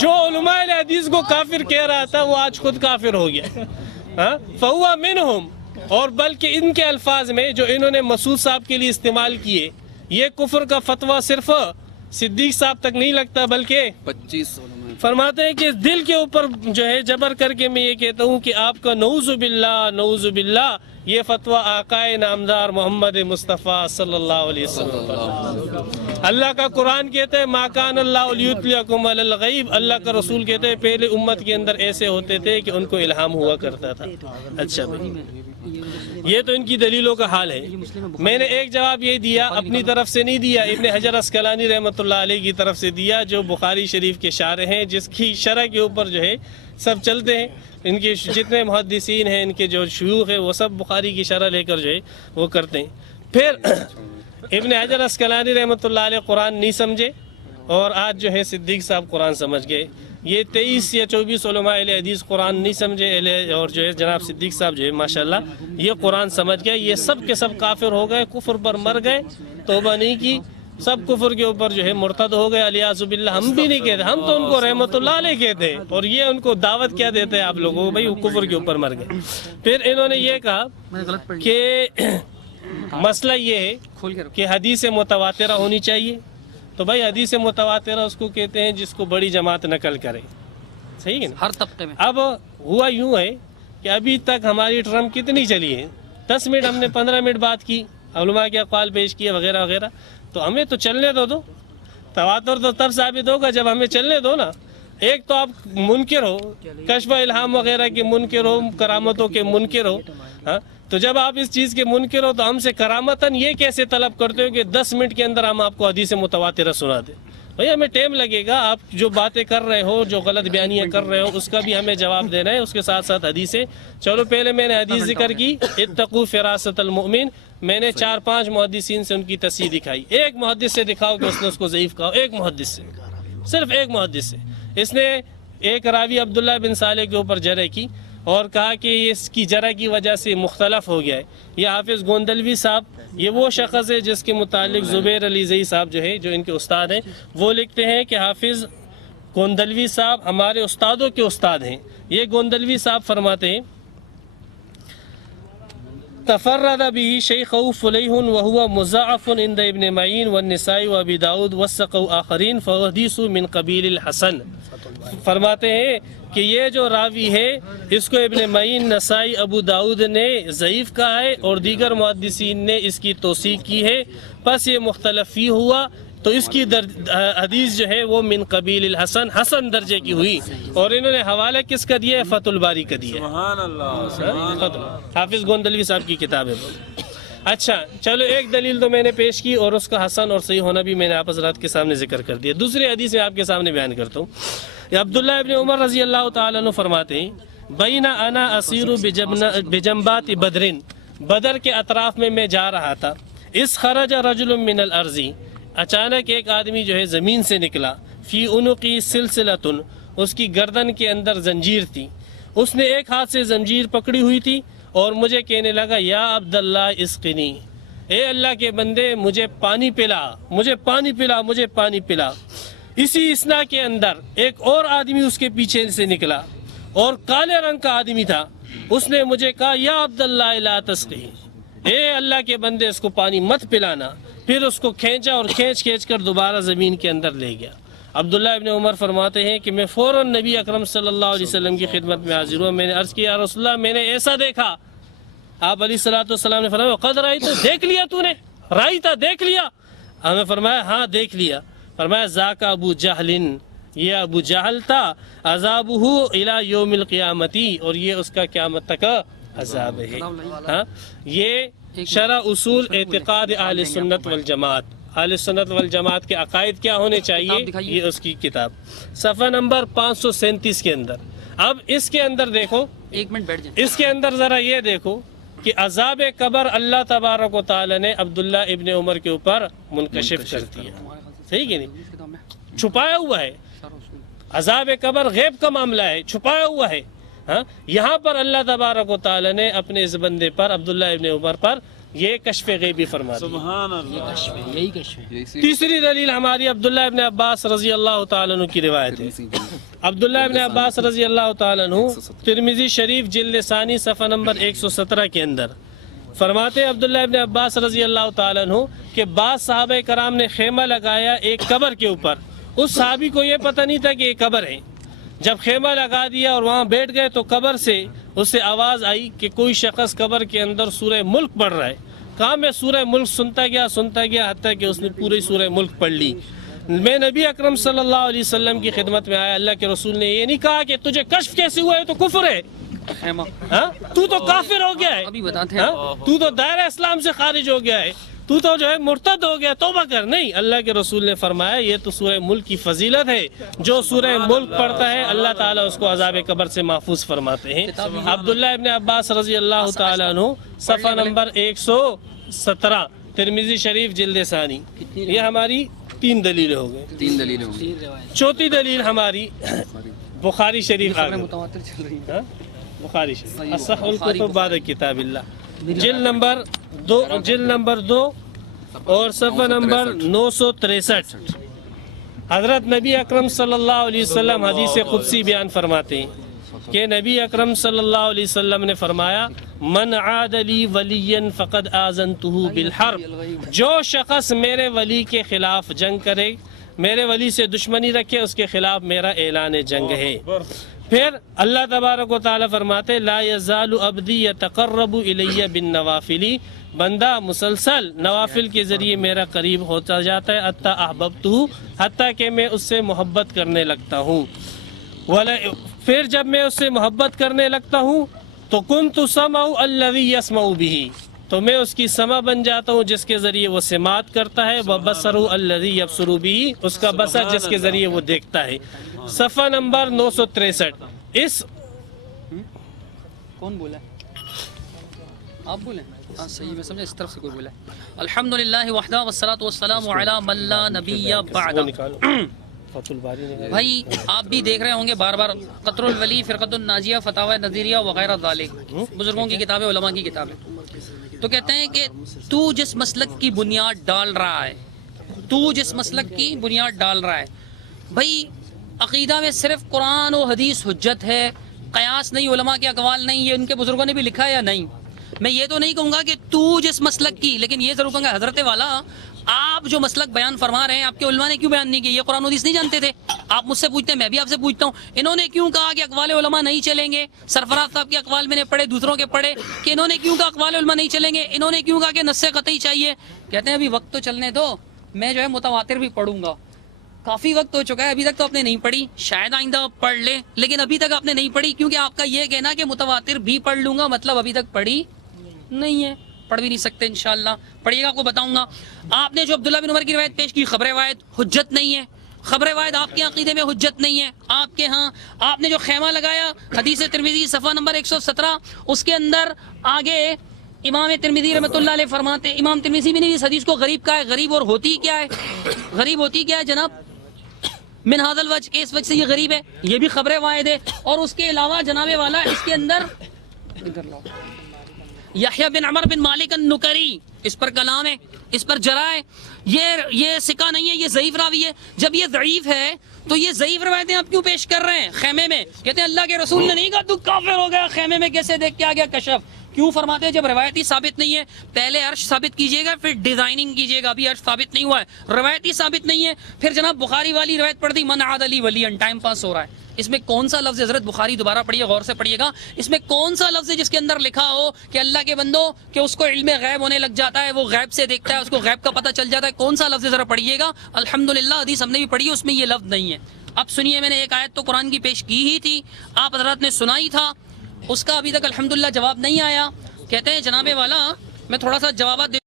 جو علماء حدیث کو کافر کہہ رہا تھا وہ آج خود کافر ہو گیا۔ فَهُوَ مِنْهُمْ، اور بلکہ ان کے الفاظ میں جو انہوں نے مسعود صاحب کے لیے استعمال کیے، یہ کفر کا فتویٰ صرف صدیق صاحب تک نہیں لگتا بلکہ 25 فرماتے ہیں کہ دل کے اوپر جو ہے جبر کر کے میں یہ کہتا ہوں کہ آپ کا نعوذ باللہ یہ فتویٰ آقائے نامدار محمد مصطفیٰ صلی اللہ علیہ وسلم پر۔ اللہ کا قرآن کہتے ہیں ما کان اللہ لیطلعکم علی الغیب، اللہ کا رسول کہتے ہیں پہلے امت کے اندر ایسے ہوتے تھے کہ ان کو الہام ہوا کرتا تھا۔ اچھا بھائی، یہ تو ان کی دلیلوں کا حال ہے۔ میں نے ایک جواب یہ دیا، اپنی طرف سے نہیں دیا، ابن حجر عسقلانی رحمۃ اللہ علیہ کی طرف سے دیا، جو بخاری شریف کے شارح ہیں، جس کی شرح کے اوپر جو ہے سب چلتے ہیں، ان کے جتنے محدثین ہیں، ان کے جو شیوخ ہیں، وہ سب بخاری کی شرح لے کر جو ہے وہ کرتے ہیں۔ پھر ابن حجر عسقلانی رحمۃ اللہ علیہ قرآن نہیں سمجھے، اور آج جو ہے صدیق صاحب قرآن سمجھ گئے۔ یہ 23 یا 24 علماء اہل حدیث قرآن نہیں سمجھے، اور جو ہے جناب صدیق صاحب جو ہے ماشاءاللہ یہ قرآن سمجھ گئے۔ یہ سب کے سب کافر ہو گئے، کفر پر مر گئے، توبہ نہیں کی، سب کفر کے اوپر جو ہے مرتد ہو گئے، الیاذ باللہ۔ ہم بھی نہیں کہتے، ہم تو ان کو رحمت اللہ علیہ کہتے ہیں، اور یہ ان کو دعوت کیا دیتے ہیں آپ لوگوں کو، بھائی وہ کفر کے اوپر مر گئے۔ پھر انہوں نے یہ کہا کہ مسئلہ یہ ہے کہ حدیث متواترہ ہونی چاہیے، تو بھائی حدیث متواترہ اس کو کہتے ہیں جس کو بڑی جماعت نقل کرے، صحیح ہے نا؟ ہر طبقے میں۔ اب ہوا یوں ہے کہ ابھی تک ہماری ٹرم کتنی چلی ہے؟ 10 منٹ، ہم نے 15 منٹ بات کی، علماء کے اقوال پیش کیے وغیرہ وغیرہ، تو ہمیں تو چلنے دو۔ تواتر تو تب ثابت ہوگا جب ہمیں چلنے دو نا۔ ایک تو آپ منکر ہو، کشف الہام وغیرہ کے منکر ہو، کرامتوں کے منکر ہو، ہاں، تو جب آپ اس چیز کے منکر ہو تو ہم سے کرامتاً یہ کیسے طلب کرتے ہو کہ 10 منٹ کے اندر ہم آپ کو حدیث متواترہ سنا دیں؟ بھائی ہمیں ٹائم لگے گا، آپ جو باتیں کر رہے ہو، جو غلط بیانیاں کر رہے ہو، اس کا بھی ہمیں جواب دینا ہے، اس کے ساتھ ساتھ حدیثیں۔ چلو پہلے میں نے حدیث ذکر کی، اتقوا فراست المؤمن، میں نے 4-5 محدثین سے ان کی تصحیح دکھائی۔ ایک محدث سے دکھاؤ کہ اس نے اس کو ضعیف کہا، ایک محدث سے، صرف ایک محدث سے۔ اس نے ایک راوی عبداللہ بن صالح کے اوپر جرح کی اور کہا کہ اس کی جرح کی وجہ سے مختلف ہو گیا ہے۔ یہ حافظ گوندلوی صاحب، یہ وہ شخص ہے جس کے متعلق زبیر علی زئی صاحب جو ہے، جو ان کے استاد ہیں، وہ لکھتے ہیں کہ حافظ گوندلوی صاحب ہمارے استادوں کے استاد ہیں۔ یہ گوندلوی صاحب فرماتے ہیں تفرد به شیخ فلیح وهو مضاعف عند ابن معین والنسائی وابی داود وثقوا آخرین فحدیث من قبیل الحسن۔ فرماتے ہیں کہ یہ جو راوی ہے اس کو ابن معین، نسائی، ابو داود نے ضعیف کہا ہے، اور دیگر محدثین نے اس کی توثیق کی ہے، پس یہ مختلف فی ہوا، تو اس کی حدیث جو ہے وہ من قبیل الحسن، حسن درجے کی ہوئی۔ اور انہوں نے حوالہ کس کا دیا ہے؟ فتح الباری کا دیا ہے، سبحان اللہ، حافظ گوندلوی صاحب کی کتاب ہے۔ اچھا چلو، ایک دلیل تو میں نے پیش کی، اور اس کا حسن اور صحیح ہونا بھی میں نے آپ حضرات کے سامنے ذکر کر دیا۔ دوسری حدیث میں آپ کے سامنے بیان کرتا ہوں۔ عبداللہ ابن عمر رضی اللہ تعالیٰ عنہ فرماتے ہیں بین انا اسیر بجنبات بدرن، بدر کے اطراف میں جا رہا تھا، اس خرج رجل من الارض، اچانک ایک آدمی جو ہے زمین سے نکلا، فی عنقی سلسلۃ، اس کی گردن کے اندر زنجیر تھی، اس نے ایک ہاتھ سے زنجیر پکڑی ہوئی تھی، اور مجھے کہنے لگا یا عبداللہ اسقنی، اے اللہ کے بندے مجھے پانی پلا، مجھے پانی پلا، مجھے پانی پلا۔ اسی اسنا کے اندر ایک اور آدمی اس کے پیچھے سے نکلا، اور کالے رنگ کا آدمی تھا، اس نے مجھے کہا یا عبداللہ لا تسقی، اے اللہ کے بندے اس کو پانی مت پلانا۔ پھر اس کو کھینچا اور کھینچ کر دوبارہ زمین کے اندر لے گیا۔ عبداللہ ابن عمر فرماتے ہیں کہ میں فوراً نبی اکرم صلی اللہ علیہ وسلم کی خدمت میں حاضر ہوا، میں نے عرض کیا یا رسول اللہ میں نے ایسا دیکھا۔ آپ علیہ الصلوۃ والسلام نے فرمایا قد رأیت، دیکھ لیا تو نے؟ رأیت، دیکھ لیا؟ ہمیں فرمایا ہاں دیکھ لیا۔ فرمایا ذاک ابو جہل، یہ ابو جہل تھا، عذابہ الی یوم القیامتی، اور یہ اس کا قیامت تک عذاب ہے۔ ہاں، یہ شرح اصول اعتقاد اہل سنت والجماعت، اہل سنت والجماعت کے عقائد کیا ہونے چاہیے، یہ اس کی کتاب صفحہ نمبر 537 کے اندر۔ اب اس کے اندر دیکھو، ایک منٹ بیٹھ جائیں، اس کے اندر ذرا یہ دیکھو کہ عذاب قبر اللہ تبارک و تعالی نے عبداللہ ابن عمر کے اوپر منکشف کر دیا، صحیح کہ نہیں؟ چھپایا ہوا ہے، عذاب قبر غیب کا معاملہ ہے، چھپایا ہوا ہے۔ ہاں، یہاں پر اللہ تبارک و تعالی نے اپنے اس بندے پر، عبداللہ ابن عمر پر، یہ کشف غیبی فرما دیا۔ سبحان اللہ، یہی کشف ہے۔ تیسری دلیل ہماری عبداللہ ابن عباس رضی اللہ تعالیٰ عنہ کی روایت ہے۔ عبداللہ ابن عباس رضی اللہ تعالیٰ عنہ ترمذی شریف جلد ثانی صفحہ نمبر 117 کے اندر فرماتے ہیں عبداللہ ابن عباس رضی اللہ تعالیٰ عنہ کہ بعض صحابہ کرام نے خیمہ لگایا ایک قبر کے اوپر، اس صحابی کو یہ پتہ نہیں تھا کہ یہ قبر ہے، جب خیمہ لگا دیا اور وہاں بیٹھ گئے تو قبر سے اسے آواز آئی کہ کوئی شخص قبر کے اندر سورہ ملک پڑھ رہا ہے. کہا میں سورہ ملک سنتا گیا حتیٰ کہ اس نے پوری سورہ ملک پڑھ لی. میں نبی اکرم صلی اللہ علیہ وسلم کی خدمت میں آیا. اللہ کے رسول نے یہ نہیں کہا کہ تجھے کشف کیسے ہوا ہے تو کفر ہے, تو کافر ہو گیا ہے, تو دائرہ اسلام سے خارج ہو گیا ہے, تو جو ہے مرتد ہو گیا, توبہ کر. نہیں, اللہ کے رسول نے فرمایا یہ تو سورہ ملک کی فضیلت ہے. جو سورہ ملک پڑھتا ہے اللہ تعالیٰ اس کو عذاب قبر سے محفوظ فرماتے ہیں. عبداللہ ابن عباس رضی اللہ تعالیٰ عنہ, صفحہ نمبر 117, ترمذی شریف جلد ثانی. یہ ہماری 3 دلیلیں ہو گئے. 3 دلیلیں ہو گئی. چوتھی دلیل ہماری بخاری شریف آ گئی. بخاری شریف اصح الکتب بعد کتاب اللہ, جلد نمبر 2 اور صفحہ نمبر 963. حضرت نبی اکرم صلی اللہ علیہ وسلم حدیث قدسی بیان فرماتے ہیں کہ نبی اکرم صلی اللہ علیہ وسلم نے فرمایا من عاد لی ولیا فقد آذنتہ بالحرب. جو شخص میرے ولی کے خلاف جنگ کرے, میرے ولی سے دشمنی رکھے, اس کے خلاف میرا اعلان جنگ ہے. پھر اللہ تبارک و تعالی فرماتے لا یزال عبدی یتقرب الی بالنوافل, بندہ مسلسل نوافل کے ذریعے میرا قریب ہوتا جاتا ہے حتی احببتہ, حتیٰ کہ میں اس سے محبت کرنے لگتا ہوں. پھر جب میں اس سے محبت کرنے لگتا ہوں تو کنت سمع الذی یسمع بہ, تو میں اس کی سمع بن جاتا ہوں جس کے ذریعے وہ سماعت کرتا ہے. وبصر الذی یبصر بہ, اس کا بصر جس کے ذریعے وہ دیکھتا ہے. صفحہ نمبر 963. اس کون بولا ہے؟ آپ بولیں. ہاں صحیح, میں سمجھا اس طرف سے کوئی بولا ہے. الحمدللہ وحدہ والصلاۃ والسلام علی من لا نبی بعد. بھائی آپ بھی دیکھ رہے ہوں گے بار بار قطر الولی, فرقۃ الناجیہ, فتاوی نظیریہ وغیرہ ذالک, بزرگوں کی کتابیں, علماء کی کتابیں. تو کہتے ہیں کہ تو جس مسلک کی بنیاد ڈال رہا ہے, تو جس مسلک کی بنیاد ڈال رہا ہے, بھائی عقیدہ میں صرف قرآن و حدیث حجت ہے, قیاس نہیں, علماء کے اقوال نہیں, یہ ان کے بزرگوں نے بھی لکھا ہے یا نہیں. میں یہ تو نہیں کہوں گا کہ تو جس مسلک کی, لیکن یہ ضرور کہوں گا حضرت والا آپ جو مسلک بیان فرما رہے ہیں آپ کے علماء نے کیوں بیان نہیں کیا؟ یہ قرآن و حدیث نہیں جانتے تھے؟ آپ مجھ سے پوچھتے ہیں, میں بھی آپ سے پوچھتا ہوں, انہوں نے کیوں کہا کہ اقوال علماء نہیں چلیں گے؟ سرفراز صاحب کے اقوال میں نے پڑھے, دوسروں کے پڑھے, کہ انہوں نے کیوں کہا اقوال علماء نہیں چلیں گے؟ انہوں نے کیوں کہا کہ نص قطعی چاہیے؟ کہتے ہیں ابھی وقت تو چلنے دو, میں جو ہے متواتر بھی پڑھوں گا. کافی وقت ہو چکا ہے, ابھی تک تو آپ نے نہیں پڑھی, شاید آئندہ پڑھ لیں, لیکن ابھی تک آپ نے نہیں پڑھی, کیونکہ آپ کا یہ کہنا کہ متواتر بھی پڑھ لوں گا مطلب ابھی تک پڑھی نہیں ہے, پڑھ بھی نہیں سکتے. انشاءاللہ پڑھیے گا, آپ کو بتاؤں گا. آپ نے جو عبداللہ بن عمر کی روایت پیش کی, خبر روایت حجت نہیں ہے, خبر روایت آپ کے عقیدے میں حجت نہیں ہے. آپ کے ہاں آپ نے جو خیمہ لگایا, حدیث ترمذی صفحہ نمبر 117, اس کے اندر آگے امام ترمذی رحمۃ اللہ علیہ فرماتے, امام ترمذی بھی نے اس حدیث کو غریب کہا ہے. غریب اور ہوتی کیا ہے؟ غریب ہوتی کیا ہے جناب؟ من هذا الوجہ, کہ اس وجہ سے یہ غریب ہے, یہ بھی خبر واحد ہے. اور اس کے علاوہ جناب والا اس کے اندر یحییٰ بن عمر بن مالک النکری, اس پر کلام ہے, اس پر جرا ہے, یہ سکہ نہیں ہے, یہ ضعیف راوی ہے. جب یہ ضعیف ہے تو یہ ضعیف روایتیں آپ کیوں پیش کر رہے ہیں خیمے میں؟ کہتے ہیں اللہ کے رسول نے نہیں کہا تو کافر ہو گیا, خیمے میں کیسے دیکھ کے آ گیا کشف. کیوں فرماتے ہیں؟ جب روایتی ثابت نہیں ہے, پہلے عرش ثابت کیجئے گا پھر ڈیزائننگ کیجئے گا. ابھی عرش ثابت نہیں ہوا ہے, روایتی ثابت نہیں ہے, پھر جناب بخاری والی روایت پڑھ دی, من عاد لی ولیًا, ٹائم پاس ہو رہا ہے. اس میں کون سا لفظ حضرت بخاری دوبارہ پڑھیے, غور سے پڑھیے گا, اس میں کون سا لفظ ہے جس کے اندر لکھا ہو کہ اللہ کے بندوں کہ اس کو علم غیب ہونے لگ جاتا ہے, وہ غیب سے دیکھتا ہے, اس کو غیب کا پتہ چل جاتا ہے؟ کون سا لفظ ہے ذرا پڑھیے گا. الحمدللہ حدیث ہم نے بھی پڑھی ہے, اس میں یہ لفظ نہیں ہے. اب سنیے, میں نے ایک آیت تو قرآن کی پیش کی ہی تھی, آپ حضرات نے سنائی تھا, اس کا ابھی تک الحمدللہ جواب نہیں آیا. کہتے ہیں جناب والا, میں تھوڑا سا جوابات